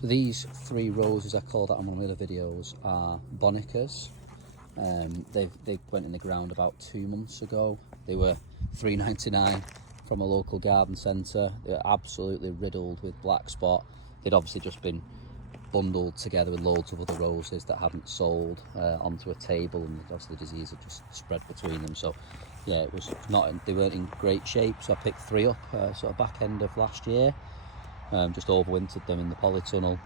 So these 3 roses, I called out on one of the other videos, are Bonicas. They went in the ground about 2 months ago. They were $3.99 from a local garden centre. They were absolutely riddled with black spot. They'd obviously just been bundled together with loads of other roses that hadn't sold onto a table, and obviously the disease had just spread between them. So yeah, it was not, they weren't in great shape. So I picked 3 up sort of back end of last year. Just overwintered them in the polytunnel,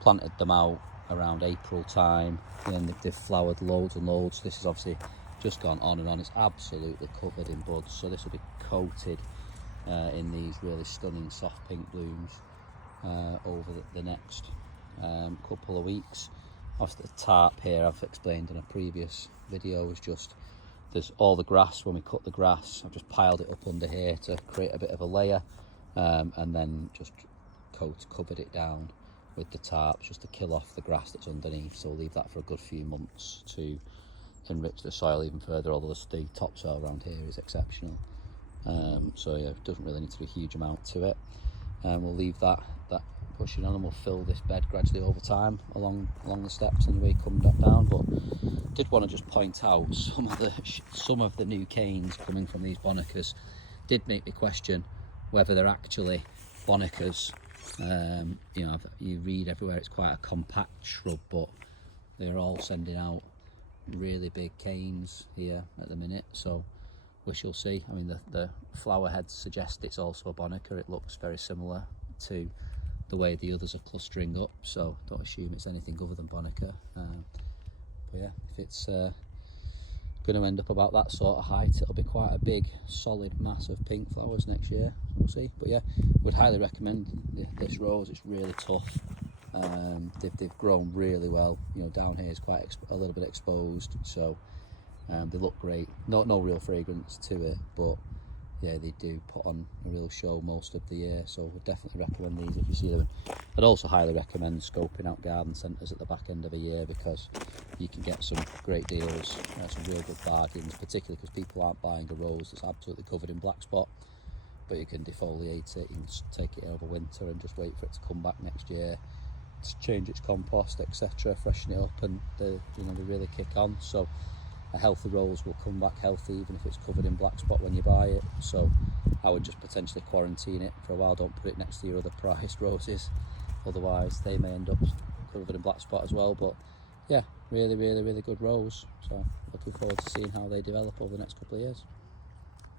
planted them out around April time, and then they've flowered loads and loads. This has obviously just gone on and on. It's absolutely covered in buds, so this will be coated in these really stunning soft pink blooms over the next couple of weeks. Obviously the tarp here, I've explained in a previous video, is just, there's all the grass. When we cut the grass, I've just piled it up under here to create a bit of a layer, and then just covered it down with the tarps just to kill off the grass that's underneath. So we'll leave that for a good few months to enrich the soil even further, although the topsoil around here is exceptional. So yeah, it doesn't really need to be a huge amount to it. We'll leave that pushing on, and we'll fill this bed gradually over time along the steps anyway, come back down. But did want to just point out some of the new canes coming from these Bonicas did make me question whether they're actually Bonicas. You know, you read everywhere it's quite a compact shrub, but they're all sending out really big canes here at the minute, so we shall see. I mean, the flower heads suggest it's also a Bonica. It looks very similar to the way the others are clustering up, so don't assume it's anything other than Bonica. But yeah, if it's going to end up about that sort of height, it'll be quite a big solid mass of pink flowers next year. We'll see. But yeah, would highly recommend this rose. It's really tough. They've grown really well. You know, down here is quite a little bit exposed, so they look great. No real fragrance to it, but yeah, they do put on a real show most of the year. So would definitely recommend these if you see them. I'd also highly recommend scoping out garden centres at the back end of a year, because you can get some great deals, some real good bargains, particularly because people aren't buying a rose that's absolutely covered in black spot, but you can defoliate it, you can take it over winter and just wait for it to come back next year, to change its compost, etc., freshen it up, and they really kick on. So a healthy rose will come back healthy even if it's covered in black spot when you buy it. So I would just potentially quarantine it for a while. Don't put it next to your other priced roses, otherwise they may end up covered in black spot as well. But yeah, really good rose, so looking forward to seeing how they develop over the next couple of years.